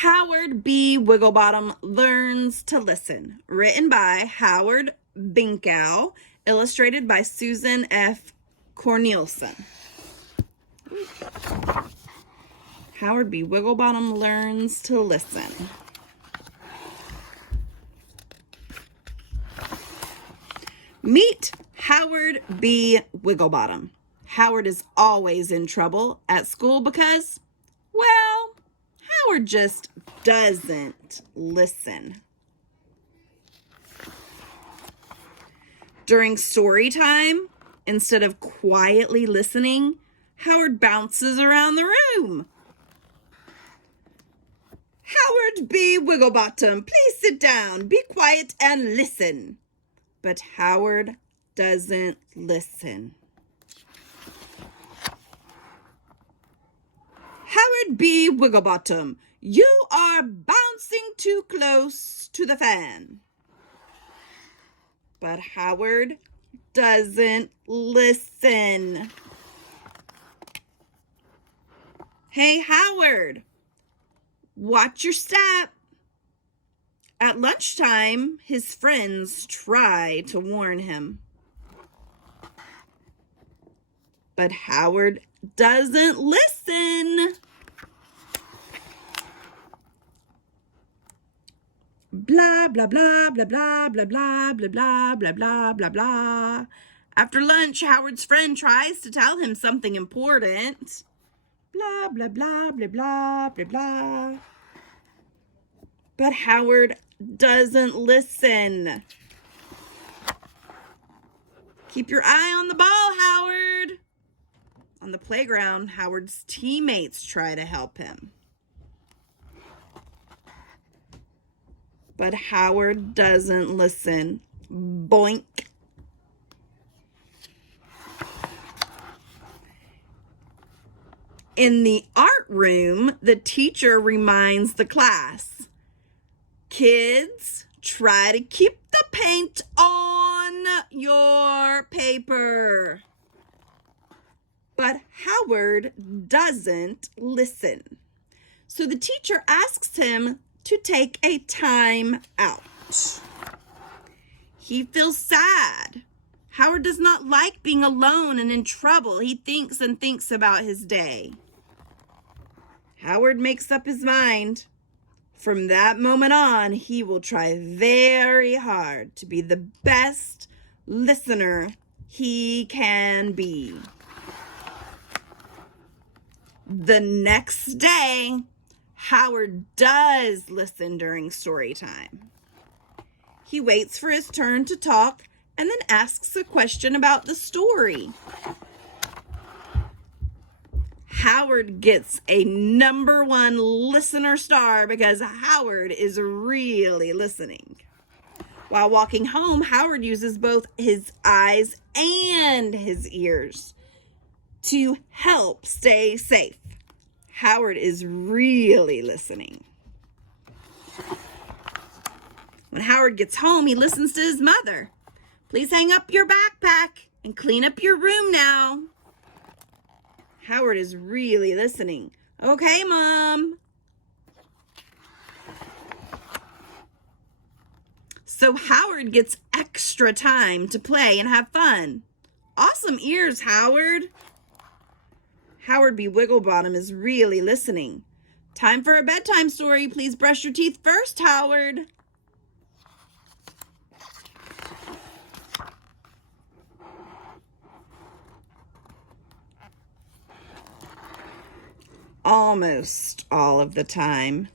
Howard B. Wigglebottom Learns to Listen. Written by Howard Binkow. Illustrated by Susan F. Cornelison. Howard B. Wigglebottom Learns to Listen. Meet Howard B. Wigglebottom. Howard is always in trouble at school because, well, Howard just doesn't listen. During story time, instead of quietly listening, Howard bounces around the room. Howard B. Wigglebottom, please sit down, be quiet and listen. But Howard doesn't listen. Howard B. Wigglebottom, you are bouncing too close to the fan. But Howard doesn't listen. Hey, Howard, watch your step. At lunchtime, his friends try to warn him. But Howard doesn't listen. Blah, blah, blah, blah, blah, blah, blah, blah, blah, blah, blah, blah, blah. After lunch, Howard's friend tries to tell him something important. Blah, blah, blah, blah, blah, blah, blah. But Howard doesn't listen. Keep your eye on the ball, Howard. On the playground, Howard's teammates try to help him. But Howard doesn't listen. Boink. In the art room, the teacher reminds the class, kids, try to keep the paint on your paper. But Howard doesn't listen. So the teacher asks him to take a time out. He feels sad. Howard does not like being alone and in trouble. He thinks and thinks about his day. Howard makes up his mind. From that moment on, he will try very hard to be the best listener he can be. The next day, Howard does listen during story time. He waits for his turn to talk and then asks a question about the story. Howard gets a #1 listener star because Howard is really listening. While walking home, Howard uses both his eyes and his ears to help stay safe. Howard is really listening. When Howard gets home, he listens to his mother. Please hang up your backpack and clean up your room now. Howard is really listening. Okay, Mom. So Howard gets extra time to play and have fun. Awesome ears, Howard. Howard B. Wigglebottom is really listening. Time for a bedtime story. Please brush your teeth first, Howard. Almost all of the time.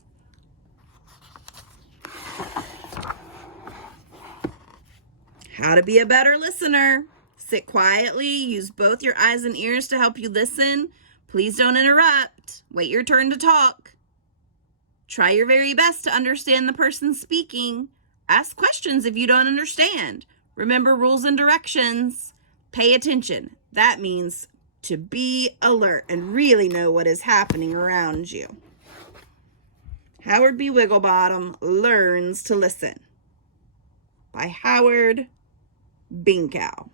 How to be a better listener. Sit quietly. Use both your eyes and ears to help you listen. Please don't interrupt. Wait your turn to talk. Try your very best to understand the person speaking. Ask questions if you don't understand. Remember rules and directions. Pay attention. That means to be alert and really know what is happening around you. Howard B. Wigglebottom Learns to Listen by Howard Binkow.